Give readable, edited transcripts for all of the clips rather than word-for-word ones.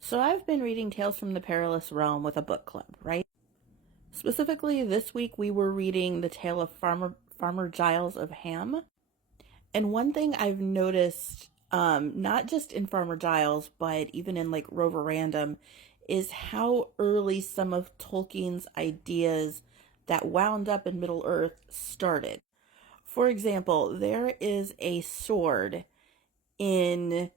So I've been reading Tales from the Perilous Realm with a book club, right? Specifically, this week we were reading the tale of Farmer Giles of Ham. And one thing I've noticed, not just in Farmer Giles, but even in like Rover Random, is how early some of Tolkien's ideas that wound up in Middle Earth started. For example, there is a sword in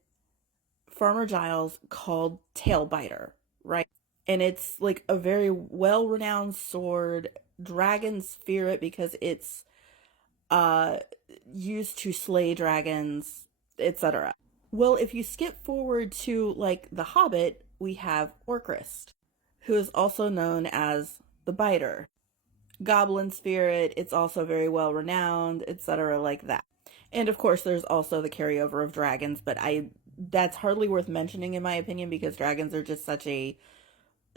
Farmer Giles called Tailbiter, right? And it's like a very well renowned sword. Dragons fear it because it's uh used to slay dragons, etc. Well, if you skip forward to like The Hobbit, we have Orcrist, who is also known as the Biter. Goblins fear it, it's also very well renowned, etc. like that. And of course there's also the carryover of dragons, but I that's hardly worth mentioning in my opinion because dragons are just such a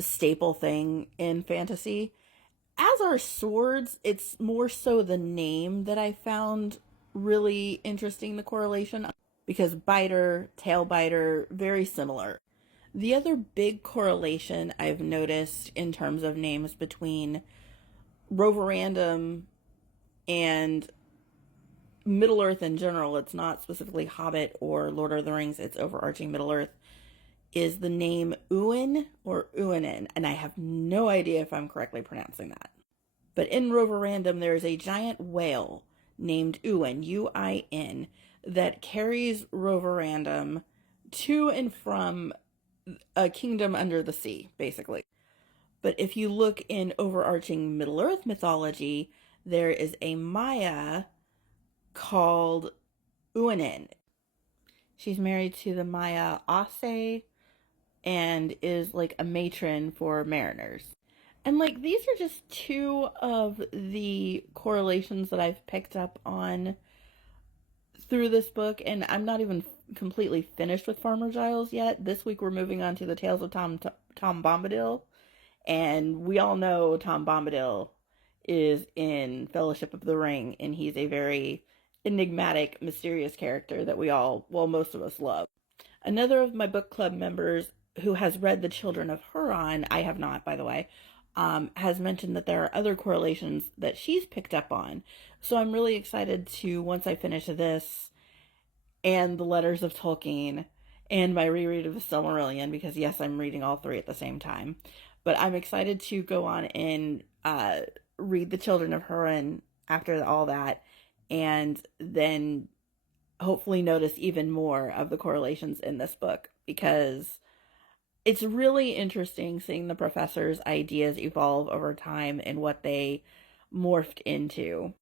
staple thing in fantasy. As are swords, it's more so the name that I found really interesting, the correlation, because biter, tail biter, very similar. The other big correlation I've noticed in terms of names between Rover Random and Middle Earth in general, it's not specifically Hobbit or Lord of the Rings, it's overarching Middle Earth, is the name Uin or Uinen, and I have no idea if I'm correctly pronouncing that. But in Rover Random, there is a giant whale named Uin, U-I-N, that carries Rover Random to and from a kingdom under the sea, basically. But if you look in overarching Middle Earth mythology, there is a Maya called Uinen. She's married to the Maya Ase and is like a matron for mariners. And like these are just two of the correlations that I've picked up on through this book, and I'm not even completely finished with Farmer Giles yet. This week we're moving on to the Tales of Tom Bombadil, and we all know Tom Bombadil is in Fellowship of the Ring, and he's a very enigmatic, mysterious character that we all, well, most of us love. Another of my book club members who has read The Children of Huron, I have not, by the way, has mentioned that there are other correlations that she's picked up on. So I'm really excited to, once I finish this and the Letters of Tolkien and my reread of the Silmarillion, because yes, I'm reading all three at the same time, but I'm excited to go on and read The Children of Huron after all that, and then hopefully notice even more of the correlations in this book, because it's really interesting seeing the professor's ideas evolve over time and what they morphed into.